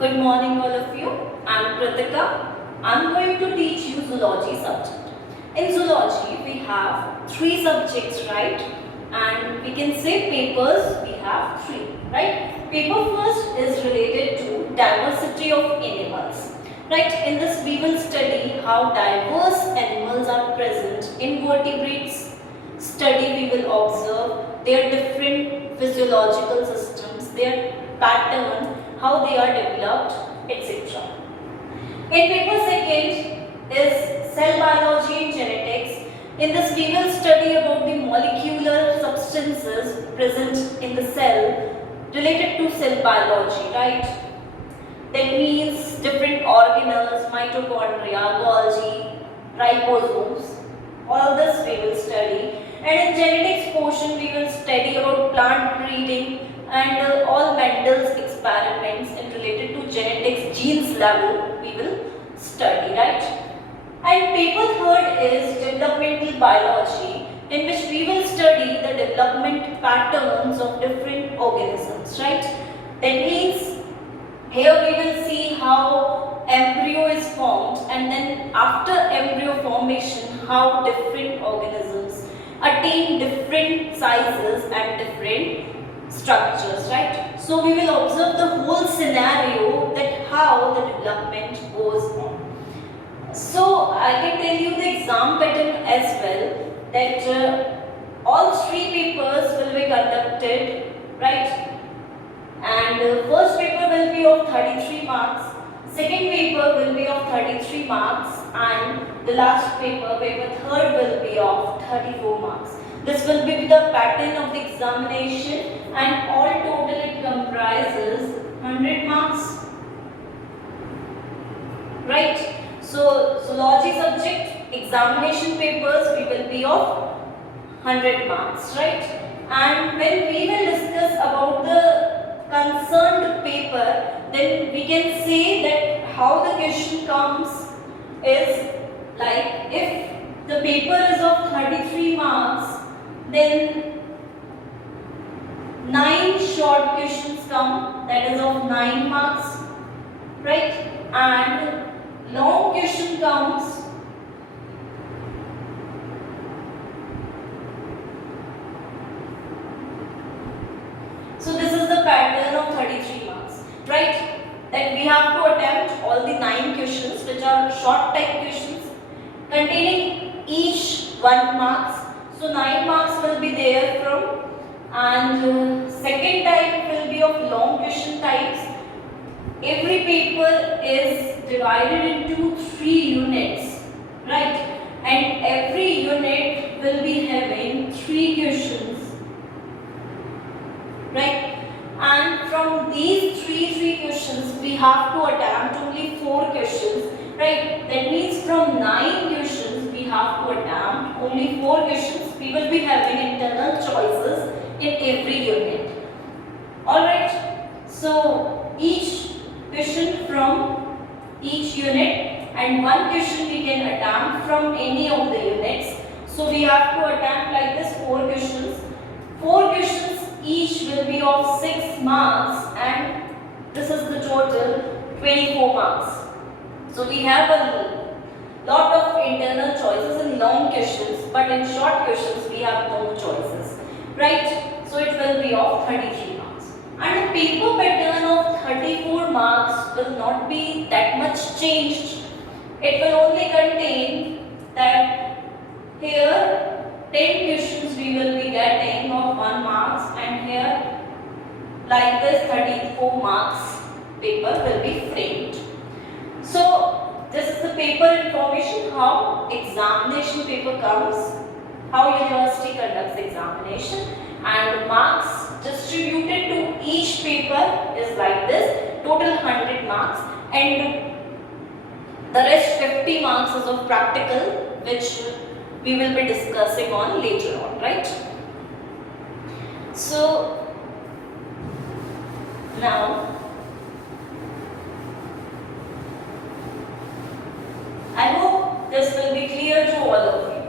Good morning all of you. I am Kritika. I am going to teach you zoology subject. In zoology we have 3 subjects, right? And we can say papers we have 3, right? Paper first is related to diversity of animals. Right, in this we will study how diverse animals are present in vertebrates. Study we will observe their different physiological systems, their pattern, how they are developed, etc. In paper second is cell biology and genetics. In this we will study about the molecular substances present in the cell related to cell biology, right? That means different organelles, mitochondria, Golgi, ribosomes, all this we will study. And in genetics portion we will study about plant breeding and all Mendel's experiments and related to genetics, genes level we will study, right? And paper third is developmental biology, in which we will study the development patterns of different organisms, right? That means here we will see how embryo is formed, and then after embryo formation how different organisms attain different sizes and different structures, right? So we will observe the whole scenario that how the development goes on. So I can tell you the exam pattern as well, that all 3 papers will be conducted, right? And first paper will be of 33 marks, second paper will be of 33 marks, and the last paper, paper third, will be of 34 marks. This will be the pattern of the examination, and all total it comprises 100 marks. Right? So, zoology subject examination papers we will be of 100 marks, right? And when we will discuss about the concerned paper, then we can say that how the question comes is like, if the paper is of 33 marks, then 9 short questions come, that is of 9 marks, right? And long question comes so this is the pattern of 33 marks, right? That we have to attempt all the 9 questions, which are short type questions containing each 1 marks. So 9 marks will be there from, and second type will be of long question types. Every paper is divided into 3 units, right? And every unit will be having 3 questions, right? And from these three questions we have to attempt only 4 questions, right? That means from 9 questions we have to attempt only 4 questions. We will be having internal choices in every unit. Alright, so each question from each unit, and 1 question we can attempt from any of the units. So we have to attempt like this 4 questions. 4 questions each will be of 6 marks, and this is the total 24 marks. So we have a lot of internal choices in long questions, but in short questions we have no choices, right? So it will be of 33 marks. And the paper pattern of 34 marks will not be that much changed. It will only contain that here 10 questions we will be getting of 1 marks, and here like this 34 marks paper will be framed. So this is the paper information, how examination paper comes, how university conducts examination, and marks distributed to each paper is like this, total 100 marks, and the rest 50 marks is of practical, which we will be discussing on later on, right? So now I hope this will be clear to all of you.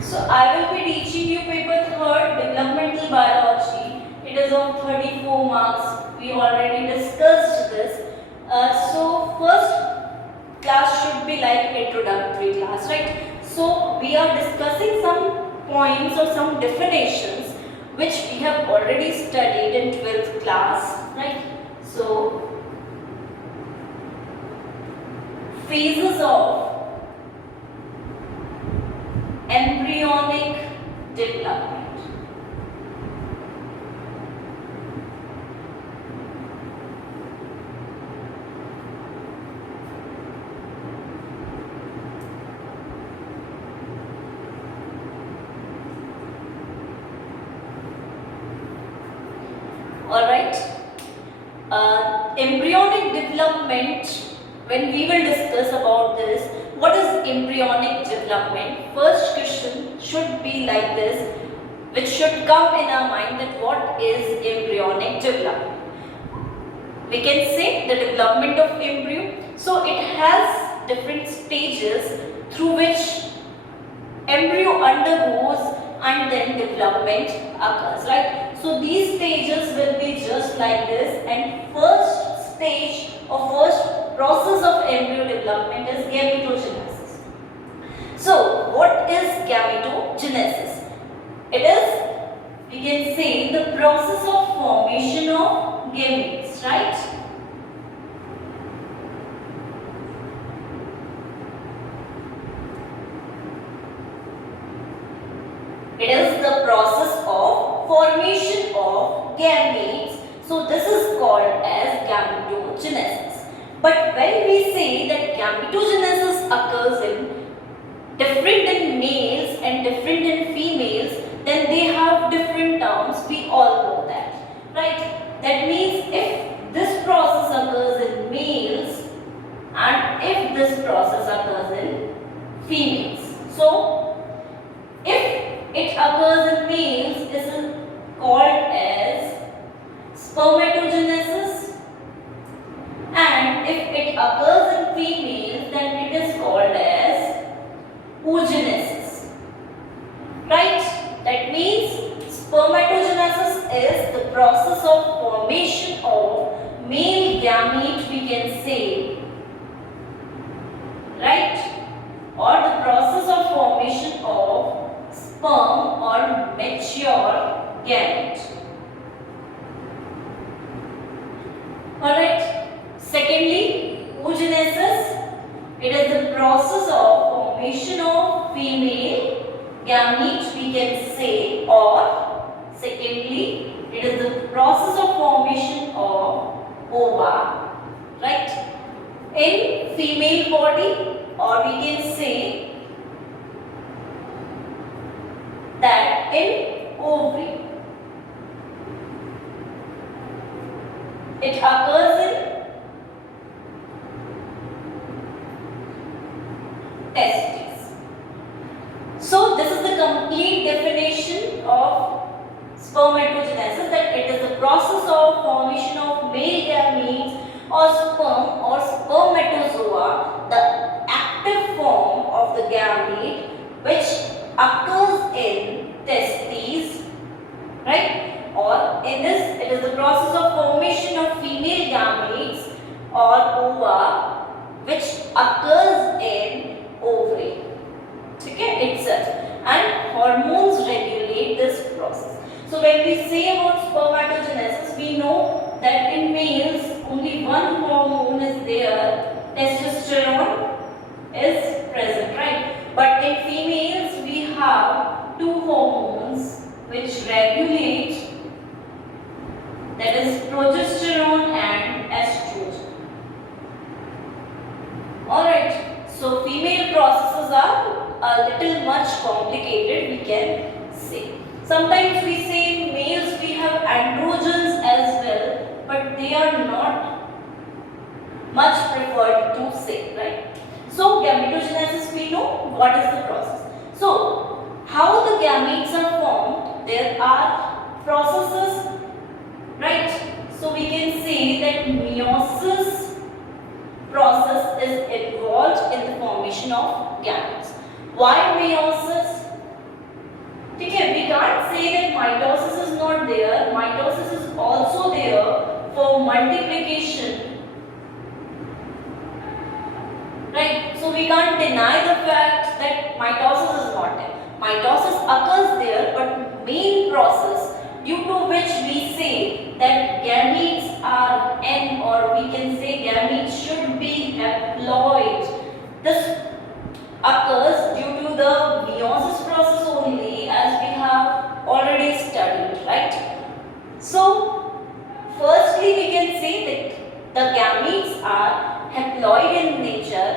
So I will be teaching you paper third, developmental biology. is of 34 marks. We already discussed this. So first class should be like introductory class, right? So we are discussing some points or some definitions which we have already studied in 12th class, right? So phases of embryonic development. Alright, embryonic development, when we will discuss about this, what is embryonic development? First question should be like this, which should come in our mind, that what is embryonic development? We can say the development of embryo. So it has different stages through which embryo undergoes and then development occurs, right? So these stages will be just like this, and first stage or first process of embryo development is gametogenesis. So what is gametogenesis? It is, we can say, the process of formation of gametes, right? It is the process of formation of gametes. So this is called as gametogenesis. But when we say that gametogenesis occurs in different in males and different in females, then they have different terms. We all know that, right? That means if this process occurs in males and if this process occurs in females. So if it occurs in males, this is called as spermatogenesis, and if it occurs in females, then it is called as oogenesis, right? That means spermatogenesis is the process of formation of male gamete, we can say, right? Or the process of formation of sperm or mature gamete. Alright. Secondly, oogenesis. It is the process of formation of female gamete, we can say, or secondly, it is the process of formation of ova, right? In female body, or we can say that in ovary. It occurs in testes. So this is the complete definition of spermatogenesis, that it is the process of formation of male gametes or sperm or spermatozoa, the active form of the gamete which occurs in testes, right? Or in this, it is the process of formation of female gametes or ova which occurs in ovary, okay, itself, and hormones regulate this process. So when we say about spermatogenesis, we know that in males only one hormone is there, testosterone is present, right? But in females we have two hormones which regulate, that is progesterone and estrogen. Alright, so female processes are a little much complicated, we can say. Sometimes we say males we have androgens as well, but they are not much preferred to say, right? So gametogenesis, we know what is the process. So how the gametes are formed, there are processes, right? So we can say that meiosis process is involved in the formation of gametes. Why meiosis? ठीक है, we can't say that mitosis is not there. Mitosis is also there for multiplication, right? So we can't deny the fact that mitosis is not there. Mitosis occurs there, but main process due to which we say that gametes are N, or we can say gametes should be haploid, this occurs due to the meiosis process only, as we have already studied, right? So firstly we can say that the gametes are haploid in nature,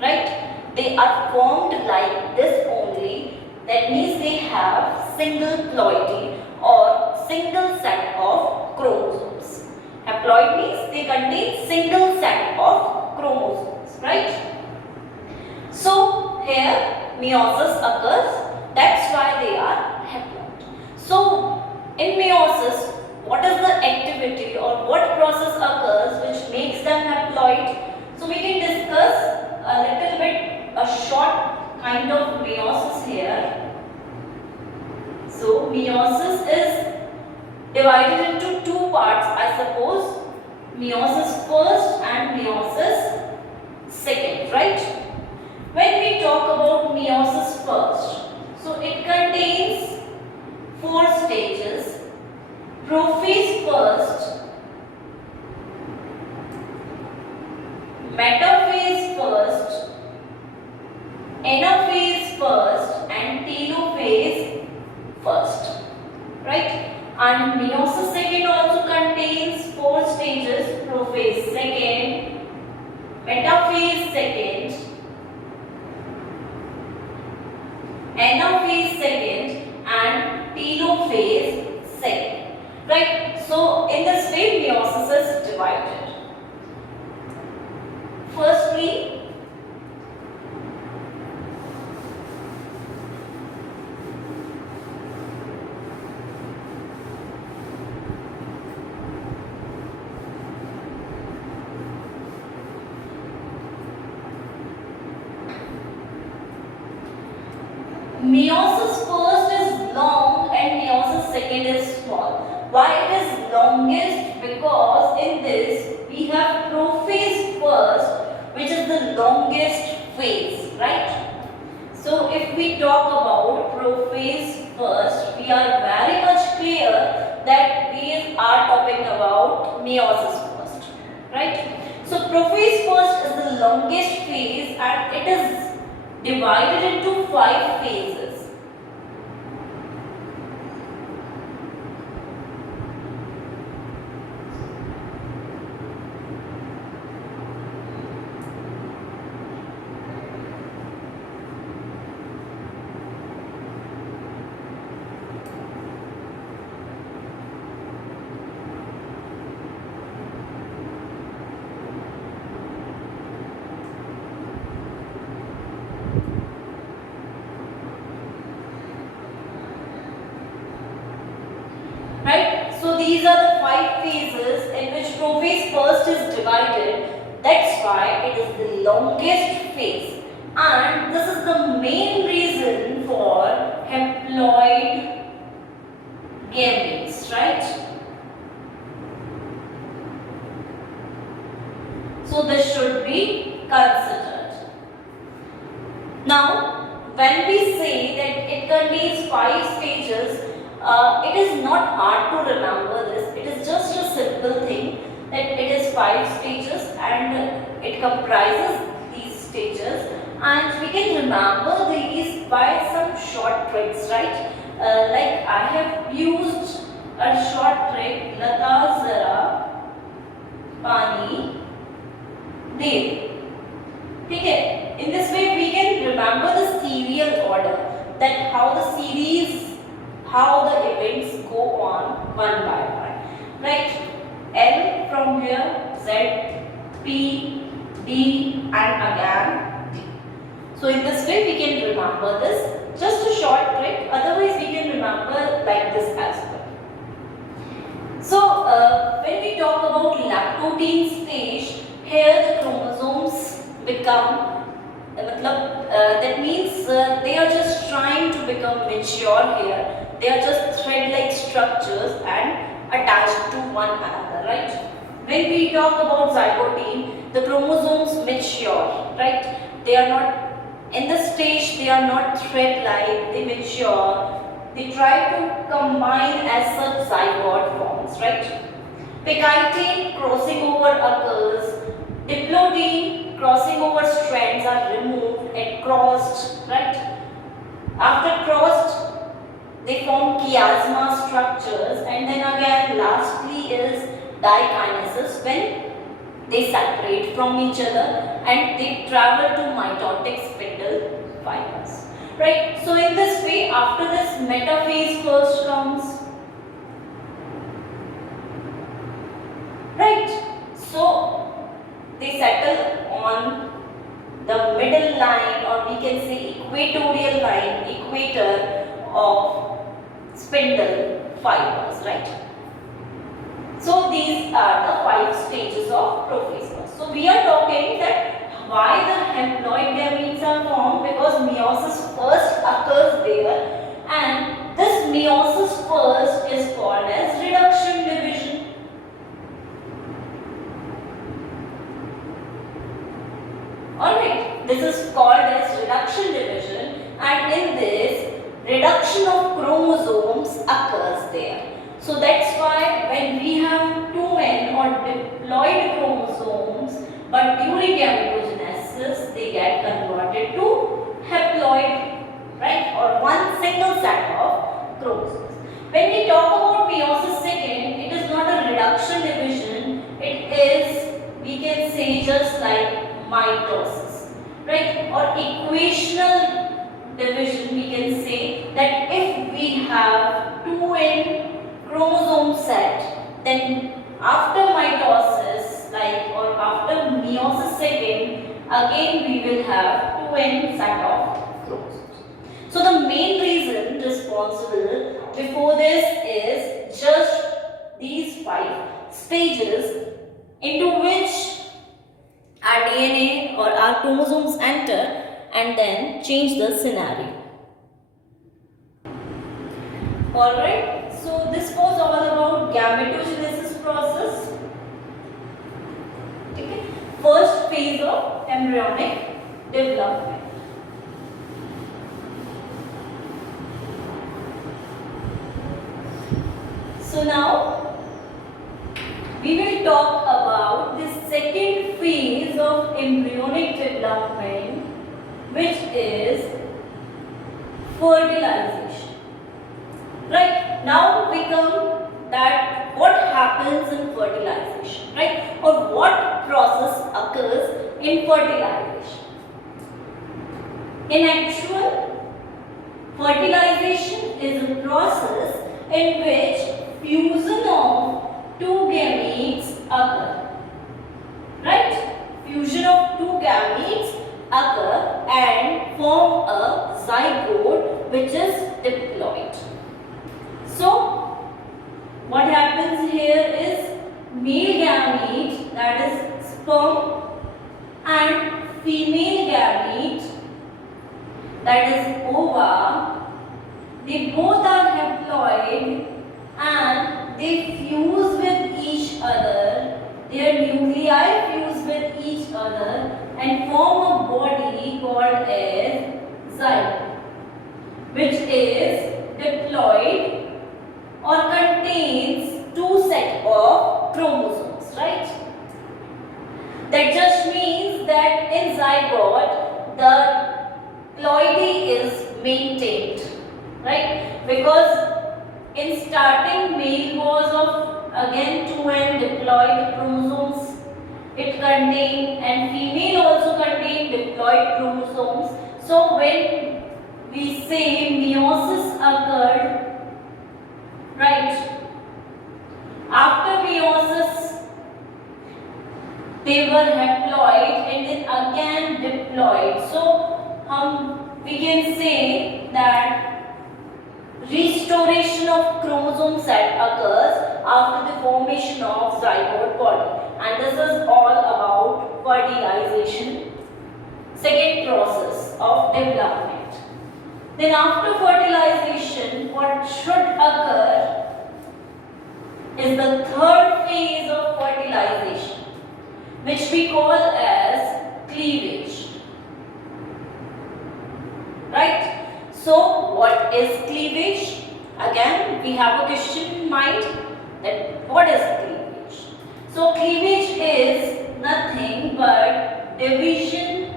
right? They are formed like this only. That means they have single ploidy or single set of chromosomes. Haploid means they contain single set of chromosomes, right? So here meiosis occurs, that's why they are haploid. So in meiosis, what is the activity or what process occurs which makes them haploid? So we can discuss a little bit, a short kind of meiosis here. So meiosis is divided into two parts, I suppose. Meiosis first and meiosis second, right? When we talk about meiosis first, so it contains four stages. Prophase first, metaphase first, anaphase first, and telophase first, right? And meiosis second also contains four stages. Prophase second, metaphase second, anaphase second, and telophase second, right? So in this way meiosis is divided. Firstly, meiosis first is long and meiosis second is small. Why it is longest? Because in this we have prophase first, which is the longest phase, right? So if we talk about prophase first, we are very much clear that we are talking about meiosis first, right? So prophase first is the longest phase and it is divided into 5 phases. So these are the 5 phases in which prophase first is divided. That's why it is the longest phase. And this is the main reason for haploid gametes, right? So this should be considered. Now, when we say that it contains 5 stages, it is not hard to remember this. It is just a simple thing that it is 5 stages and it comprises these stages, and we can remember these by some short tricks, right? Like I have used a short trick, Lata Zara Pani De. Okay. In this way we can remember the serial order, that how the series, how the events go on one by one, right? L from here, Z, P, D, and again D. So in this way we can remember this. Just a short trick, otherwise we can remember like this as well. So when we talk about lactotein stage, here the chromosomes become, that means they are just trying to become mature here. They are just thread-like structures and attached to one another, right? When we talk about zygote, the chromosomes mature, right? They are not in the stage, they are not thread-like, they mature. They try to combine as such zygote forms, right? Pectine crossing over occurs. Diploidine crossing over strands are removed and crossed, right? After crossed, they form chiasma structures, and then again lastly is dikinesis when they separate from each other and they travel to mitotic spindle fibers, right? So in this way, after this metaphase first comes, right? So they settle on the middle line, or we can say equatorial line, equator of spindle fibers, right? So these are the 5 stages of prophase. So we are talking that why the haploid gametes are formed, because meiosis first occurs there, and this meiosis first is called as reduction division. Alright, this is called as reduction division, and in this reduction of chromosomes occurs there. So that's why when we have 2n or diploid chromosomes, but during gametogenesis they get converted to haploid, right, or one single set of chromosomes. When we talk about meiosis second, it is not a reduction division, it is, we can say, just like mitosis, right, or equational division. We can say that if we have 2n chromosome set, then after mitosis, like, or after meiosis second, again we will have 2n set of chromosomes. So the main reason responsible before this is just these 5 stages into which our DNA or our chromosomes enter and then change the scenario. Alright, so this was all about gametogenesis process. Okay. First phase of embryonic development. So now we will talk about the second phase of embryonic development, which is fertilization. Right, now we come that what happens in fertilization, right, or what process occurs in fertilization. In actual, fertilization is a process in which fusion of 2 gametes occur, right, fusion of 2 gametes occur and form a zygote which is diploid. So, what happens here is male gamete, that is sperm, and female gamete, that is ova, they both are haploid and they fuse with each other, their nuclei fuse with each other and form a body called as zygote, which is diploid or contains 2 sets of chromosomes, right? That just means that in zygote the ploidy is maintained, right? Because in starting male was of again 2n diploid chromosomes it contained, and female also contained diploid chromosomes. So when we say meiosis occurred, right, after meiosis they were haploid and then again diploid. So we can say that restoration of chromosome set occurs after the formation of zygote body, and this is all about fertilization. Second process. of development. Then after fertilization, what should occur is the third phase of fertilization, which we call as cleavage. Right? So what is cleavage? Again, we have a question in mind that what is cleavage? So cleavage is nothing but division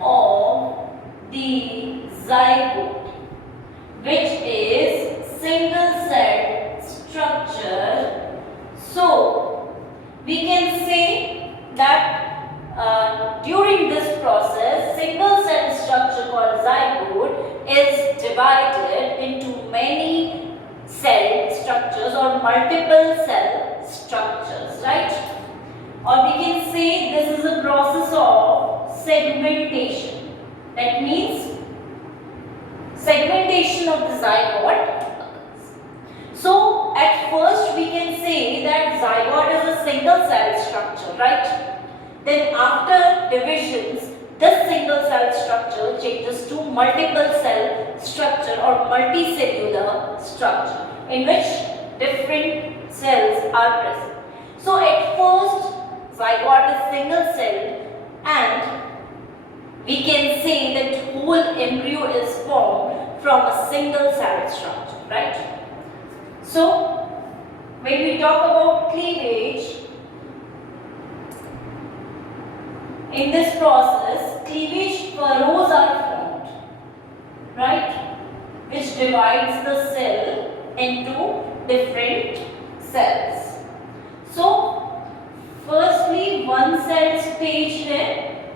of the zygote, which is single-celled structure. So we can say that during this process, single-celled structure called zygote is divided into many cell structures or multiple cell structures, right? Or we can say this is a process of segmentation. That means segmentation of the zygote. So at first we can say that zygote is a single cell structure, right? Then after divisions, this single cell structure changes to multiple cell structure or multicellular structure in which different cells are present. So at first zygote is single celled and we can say that whole embryo is formed from a single cell structure, right? So when we talk about cleavage, in this process, cleavage furrows are formed, right? Which divides the cell into different cells. So, firstly, one cell stage here,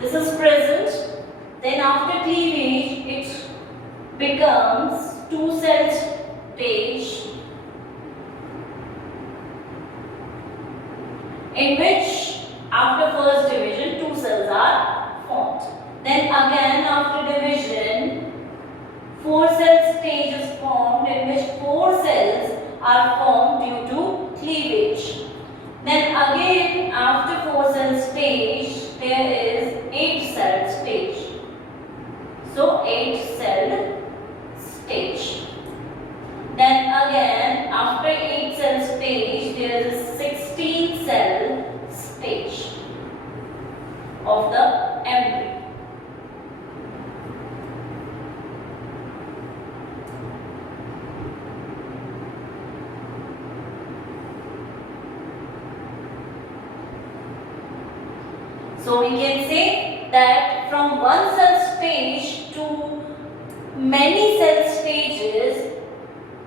this is present. Then after cleavage, it becomes two cell stage, in which after first division, two cells are formed. Then again after division, four cell stage is formed in which four cells are formed due to cleavage. Then again after four cell stage, there is 8 cell stage. So 8 cell stage. Then again after 8 cell stage, there is 16 cell stage of the embryo. So we can say that from one cell stage to many cell stages,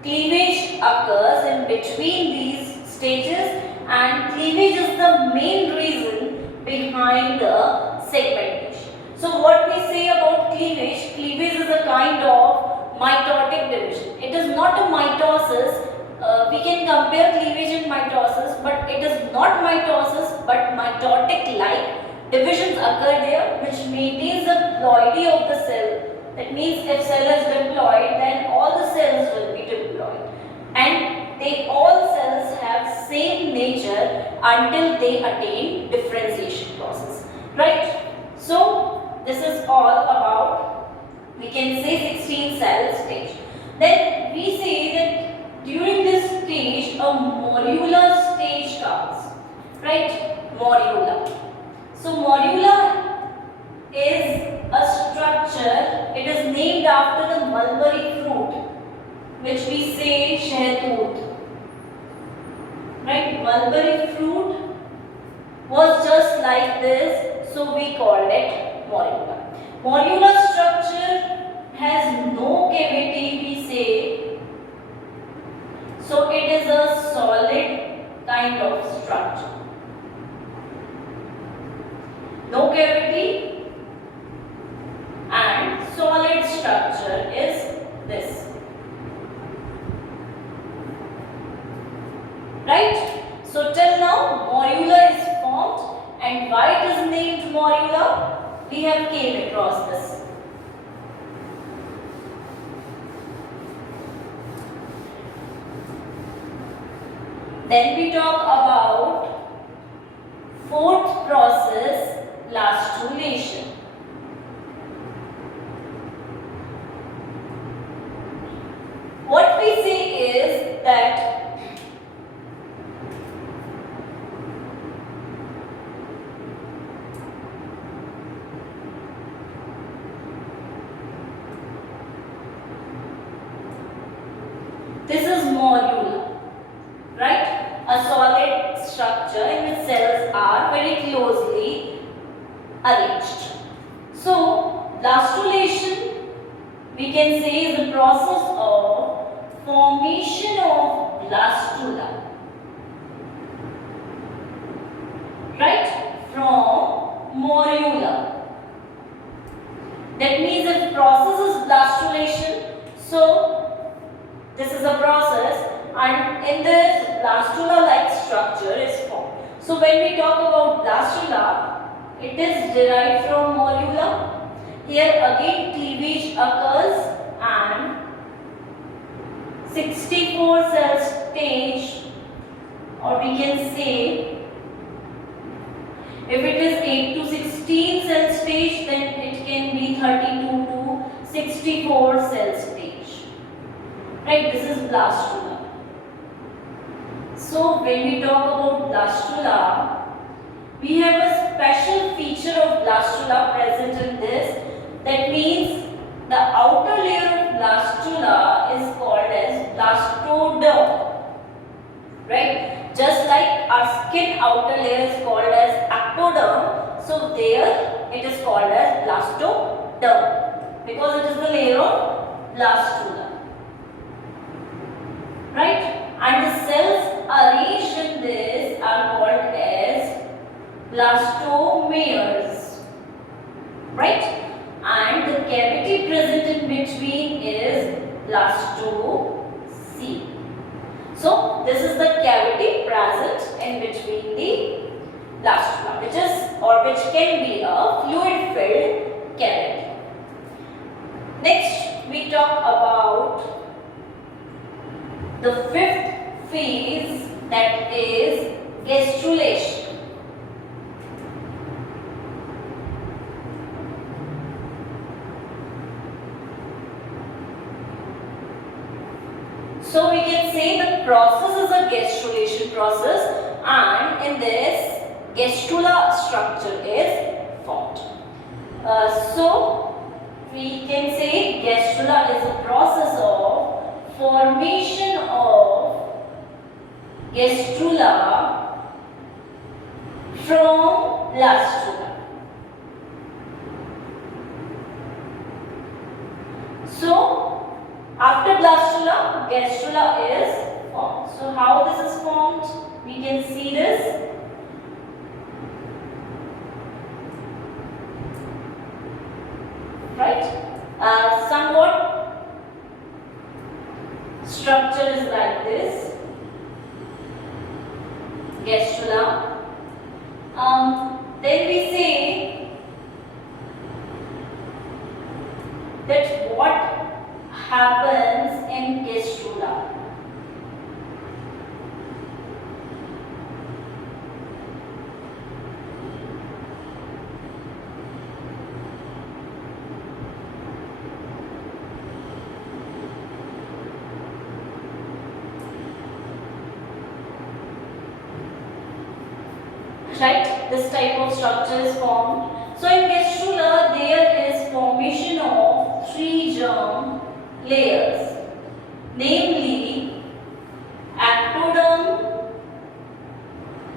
cleavage occurs in between these stages, and cleavage is the main reason behind the segmentation. So what we say about cleavage, cleavage is a kind of mitotic division. It is not a mitosis. We can compare cleavage and mitosis, but it is not mitosis but mitotic like. Divisions occur there which maintains the ploidy of the cell. That means if cell is diploid, then all the cells will be diploid. And all cells have same nature until they attain differentiation process. Right? So this is all about, we can say 16 cell stage. Then we say that during this stage a morular stage comes. Right? Morula. So morula is a structure, it is named after the mulberry fruit, which we say shahtoot. Right? Mulberry fruit was just like this, so we called it morula. Morula structure has no cavity, we say, so it is a solid kind of structure. No cavity and solid structure is this. Right? So till now morula is formed, and why it is named morula? We have came across this. Then we talk about fourth process, blastulation. we say is that this is morula, right? A solid structure in which cells are very closely arranged. So, blastulation we can say is the process of formation of blastula, right? From morula. That means if process is blastulation, so this is a process and in this blastula like structure is formed. So when we talk about blastula, it is derived from morula. Here again cleavage occurs and 64 cell stage, or we can say if it is 8 to 16 cell stage, then it can be 32 to 64 cell stage. Right, this is blastula. So when we talk about blastula, we have a special feature of blastula present in this. That means the outer layer of blastula is called as blastoderm. Right? Just like our skin outer layer is called as ectoderm, so there it is called as blastoderm because it is the layer of blastula. Right? And the cells arranged in this are called as blastomeres. Right? And the cavity present in between is blastocoele. So, this is the cavity present in between the blastula, which can be a fluid-filled cavity. Next, we talk about the fifth phase, that is gastrulation. So we can say the process is a gastrulation process, and in this gastrula structure is formed. So we can say gastrula is a process of formation of gastrula from blastula. So after blastula, gastrula is formed. So how this is formed? We can see this. Right? Somewhat structure is like this. Gastrula. Then we say that what happens in gastrula. Right, this type of structure is formed. So in gastrula there is formation of 3 germ layers, namely ectoderm,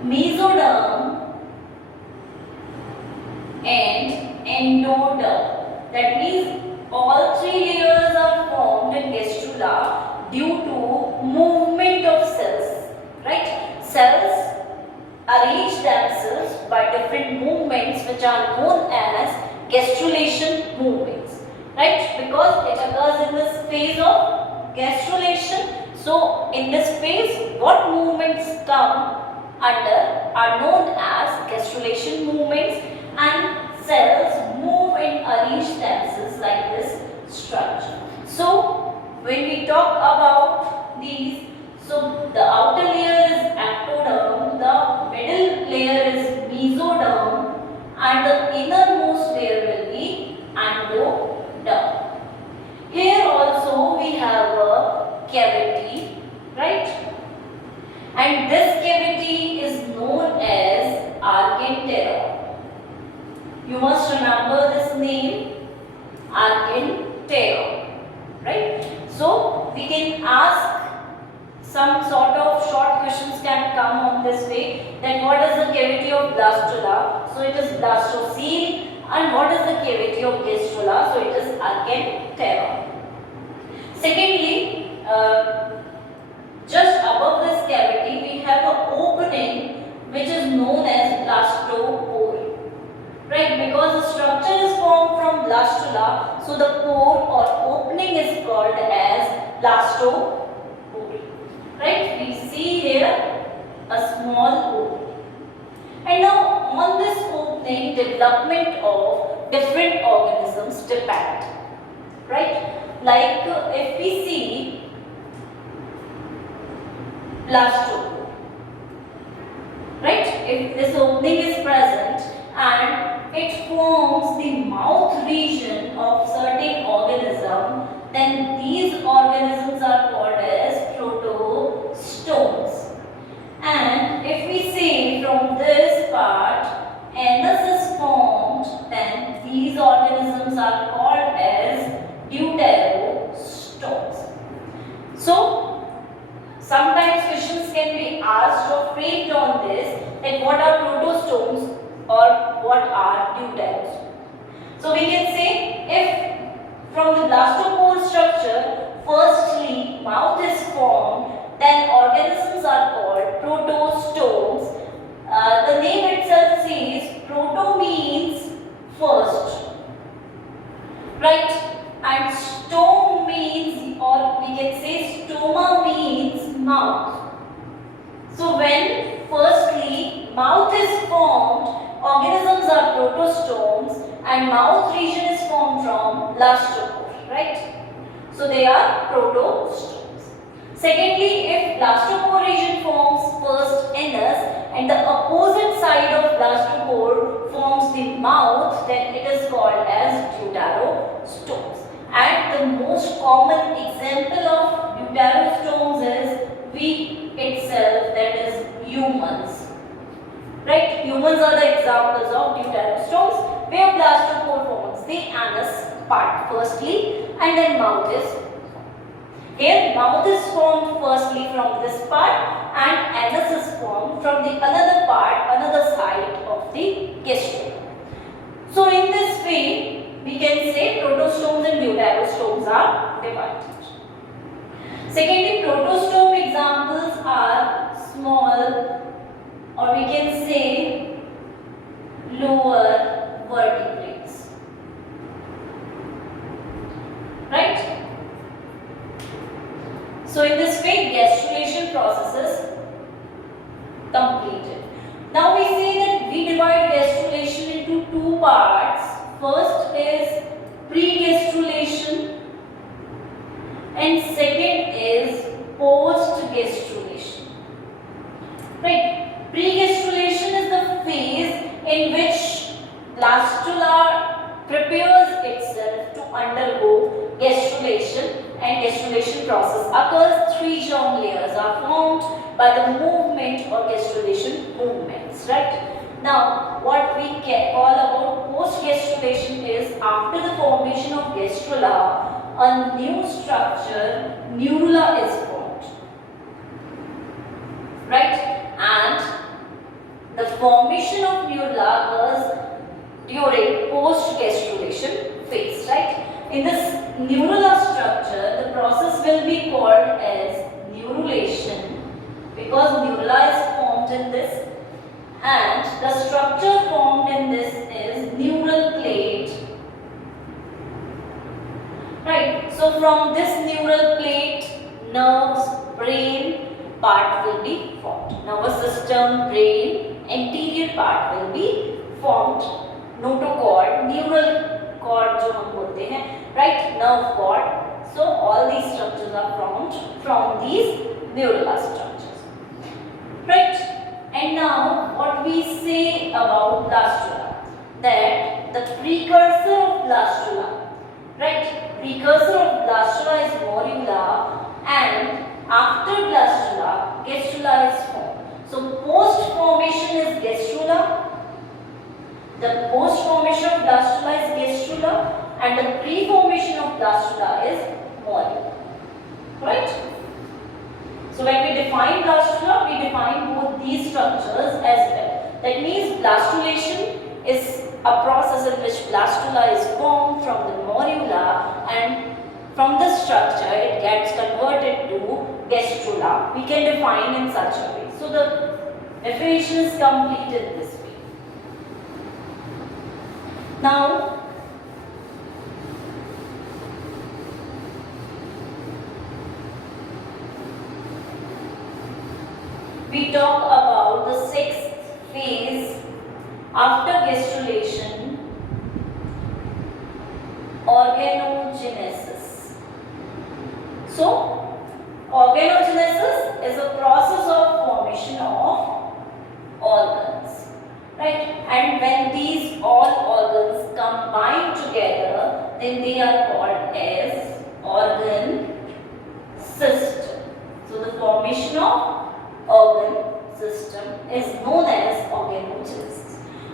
mesoderm and endoderm. That means all 3 layers are formed in gastrula due to movement of cells. Right? Cells arrange themselves by different movements which are known as gastrulation movements, right? Because it occurs in this phase of gastrulation. So in this phase, what movements come under are known as gastrulation movements, and cells move and arrange themselves like this structure. So when we talk about these, so the outer layer is ectoderm, the middle layer is mesoderm, and the innermost layer will be endoderm. Here also we have a cavity, right? And this cavity is known as Argentera. You must remember this name, Argentera, right? So we can ask some sort of short questions can come on this way, that what is the cavity of Blastula? So it is blastocele. And what is the cavity of gastrula? So it is Argentera. Secondly, just above this cavity we have an opening which is known as blastopore, right? Because the structure is formed from blastula, so the pore or opening is called as blastopore, right? We see here a small opening. And now on this opening, development of different organisms depend, right? Like if we see blastopore, right? If this opening is present and it forms the mouth region of certain organism, then these organisms are called as protostomes. And if we say from this part anus is formed, then these organisms are called as deuterostomes. So sometimes questions can be asked or framed on this, that what are protostomes or what are deuterostomes. So we can say, if from the blastopore structure firstly mouth is formed, then organisms are called protostomes. The name itself says proto means first, right? And stome means, or we can say stoma means mouth. So when firstly mouth is formed, organisms are protostomes and mouth region is formed from blastopore, right? So they are protostomes. Secondly, if blastopore region forms first anus and the opposite side of blastopore forms the mouth, then it is called as deuterostomes. And the most common example of deuterostomes is we itself, that is humans. Right? Humans are the examples of deuterostomes, where blastopore forms the anus part firstly and then mouth is formed. Here mouth is formed firstly from this part and anus is formed from the another part, another side of the gastrula. So in this way we can say protostomes and deuterostomes are divided. Secondly, protostome examples are small, or we can say lower vertebrates, right? So in this way gastrulation process is completed. Now we say that we divide gastrulation into two parts. First is pre-gastrulation and second is post-gastrulation. Right? Pre-gastrulation is the phase in which blastula prepares itself to undergo gastrulation, and gastrulation process occurs. 3 germ layers are formed by the movement or gastrulation movements, right? Now, what we call about post-gastrulation is after the formation of gastrula, a new structure, neurula, is formed, right? And the formation of neurula occurs during post-gastrulation phase, right? In this neurula structure, the process will be called as neurulation because neurula is formed in this, and the structure formed in this is neural plate, right? So from this neural plate, nerves, brain part will be formed. Nervous system, brain, anterior part will be formed. Notochord, neural cord जो हम बोलते हैं, right? Nerve cord. So all these structures are formed from these neural structures, right? And now what we say about blastula, that the precursor of blastula, right? Precursor of blastula is morula, and after blastula, gastrula is formed. So post formation is gastrula, the post formation of blastula is gastrula, and the pre formation of blastula is morula. Right? So when we define blastula, we define both these structures as well. That means blastulation is a process in which blastula is formed from the morula, and from the structure it gets converted to gastrula. We can define in such a way. So the definition is completed this way. Now we talk about the sixth phase after gastrulation, organogenesis. So, organogenesis is a process of formation of organs, right? And when these all organs combine together, then they are called as organ system. So, the formation of organ system is known as organogenesis.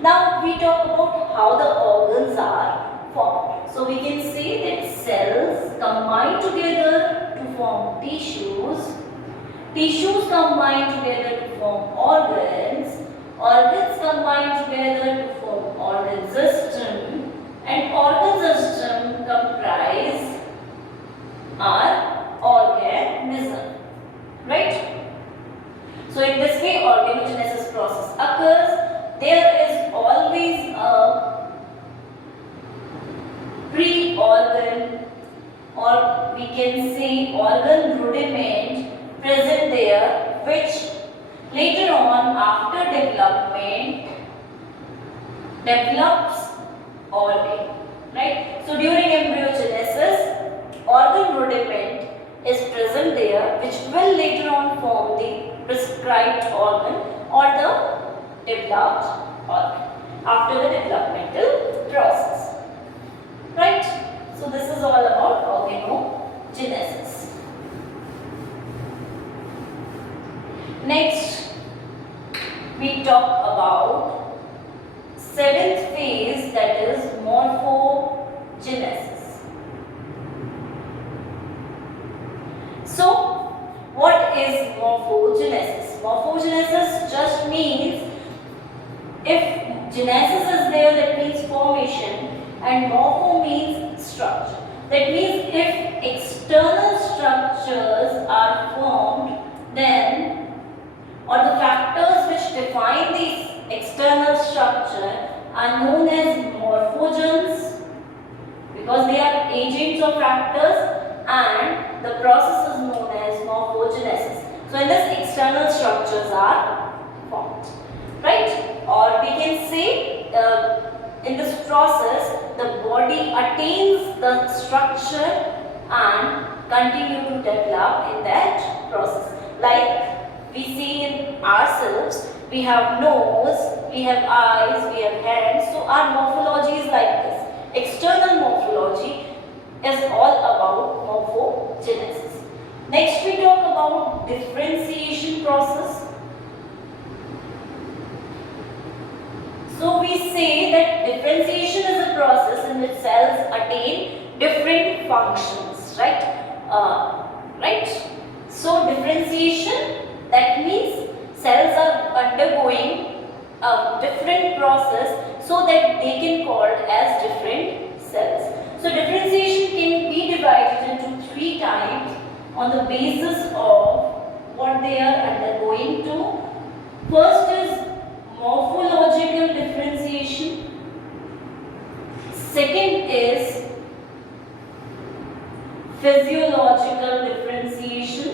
Now we talk about how the organs are formed. So we can say that cells combine together to form tissues, tissues combine together to form organs, organs combine together to form organ system, and organ system comprise our organism, right? So in this way organogenesis process occurs. There is always a pre-organ, or we can say organ rudiment present there, which later on after development develops organ, right? So during embryogenesis, organ rudiment is present there, which will later on form the prescribed organ or the developed organ after the developmental process, right? So this is all about organogenesis. Next, we talk about seventh phase, that is morphogenesis. So what is morphogenesis? Morphogenesis just means, if genesis is there, that means formation, and morpho means structure. That means if external structures are formed, then, or the factors which define these external structure are known as morphogens, because they are agents or factors, and the process is known as morphogenesis. So in this, external structures are formed, right? Or we can say in this process the body attains the structure and continue to develop in that process. Like we see in ourselves, we have nose, we have eyes, we have hands. So our morphology is like this. External morphology is all about morphogenesis. Next we talk about differentiation process. So we say that differentiation is a process in which cells attain different functions, right? Right? So differentiation, that means cells are undergoing a different process so that they can called as different cells. So differentiation can be divided into three types on the basis of what they are undergoing to. First is morphological differentiation. Second is physiological differentiation.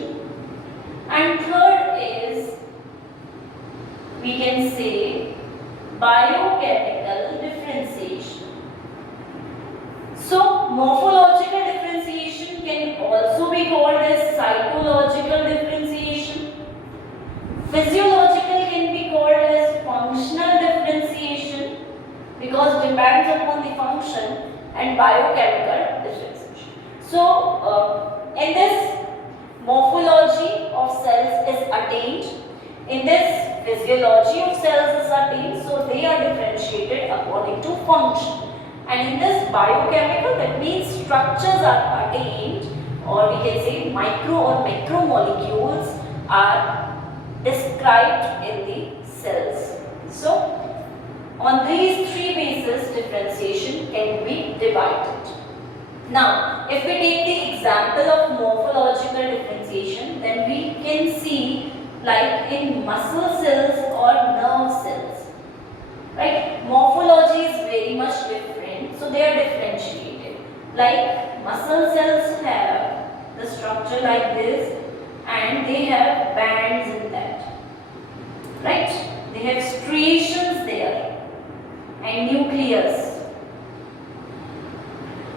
And third is, we can say, biochemical differentiation. So morphological differentiation can also be called as cytological differentiation. Physiological can be called as functional differentiation because depends upon the function, and biochemical differentiation. So in this, morphology of cells is attained. In this, physiology of cells is attained, so they are differentiated according to function. And in this, biochemical, that means structures are attained, or we can say micro or macromolecules are described in the cells. So, on these three bases, differentiation can be divided. Now, if we take the example of morphological differentiation, then we can see like in muscle cells or nerve cells. Right? Morphology is very much different, so they are differentiated. Like muscle cells have the structure like this, and they have bands in that. Right? They have striations there and nucleus.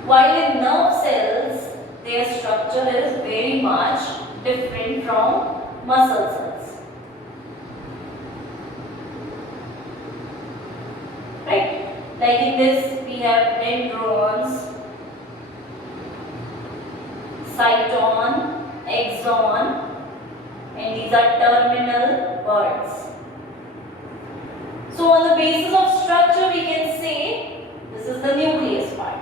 While in nerve cells, their structure is very much different from muscle cells. Right? Like in this, we have dendrons, cyton, axon, and these are terminal buds. So on the basis of structure, we can say this is the nucleus part.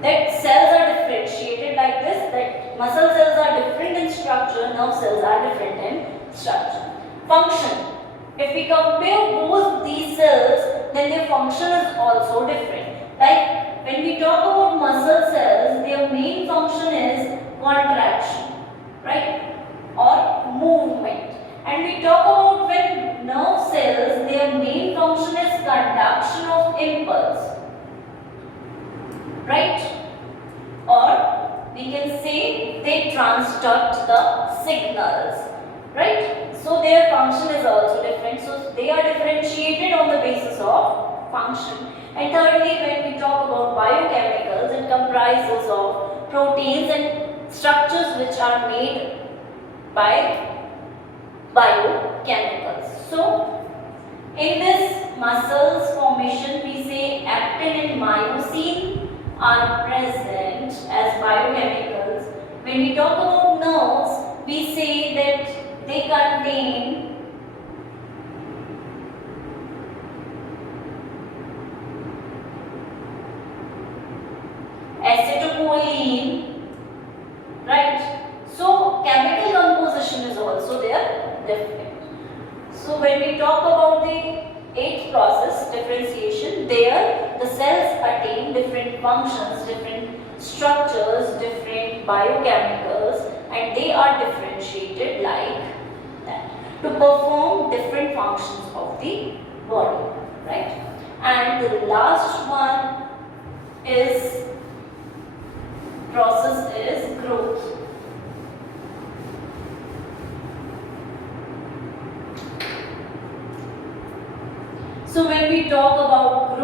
That cells are differentiated like this, that muscle cells are different in structure, nerve cells are different in structure. Function. If we compare both these cells, then their function is also different. Like when we talk about muscle cells, their main function is contraction, right? Or movement. And we talk about when nerve cells, their main function is conduction of impulse. Right? Or we can say they transduct the signals. Right? So their function is also different. So they are differentiated on the basis of function. And thirdly, when we talk about biochemicals, it comprises of proteins and structures which are made by biochemicals. So in this muscles formation, we say actin and myosin are present as biochemicals. When we talk about nerves, we say that they contain acetylcholine, right? So chemical composition is also there different. So when we talk about the eighth process, differentiation, there the cells attain different functions, different structures, different biochemicals, and they are differentiated like that to perform different functions of the body, right? And the last one is process is growth. So when we talk about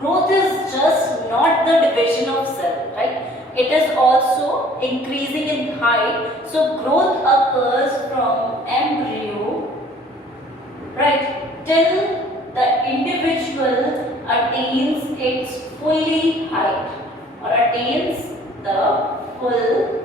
growth is just not the division of cell, right? It is also increasing in height. So growth occurs from embryo, right, till the individual attains its fully height or attains the full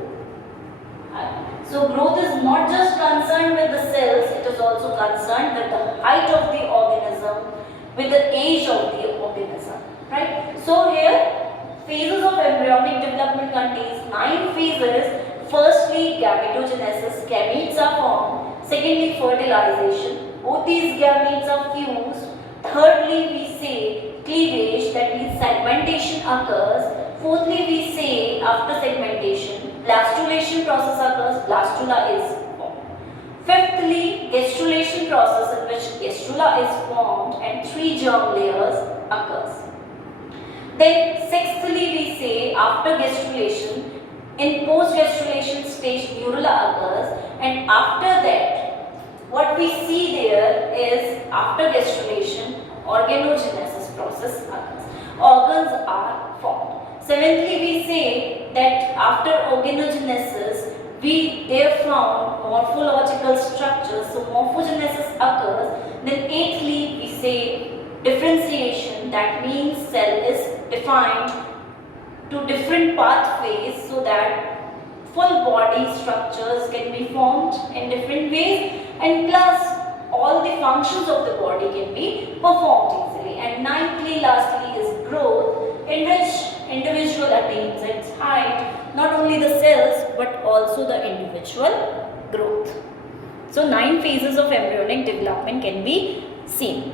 height. So growth is not just concerned with the cells, it is also concerned with the height of the organism, with the age of the organism, right? So here, phases of embryonic development contains 9 phases. Firstly, gametogenesis, gametes are formed. Secondly, fertilization, both these gametes are fused. Thirdly, we say cleavage, that means segmentation occurs. Fourthly, we say after segmentation, blastulation process occurs, blastula is formed. Fifthly, gastrulation process in which gastrula is formed and 3 germ layers occurs. Then sixthly, we say after gastrulation, in post-gastrulation stage neurula occurs, and after that, what we see there is after gastrulation, organogenesis process occurs. Organs are formed. Seventhly, we say that after organogenesis, they have found morphological structures, so morphogenesis occurs. Then eighthly, we say differentiation, that means cell is defined to different pathways so that full body structures can be formed in different ways, and plus all the functions of the body can be performed easily. And ninthly, lastly, is growth, in which individual attains its height, not only the cells but also the individual growth. So 9 phases of embryonic development can be seen.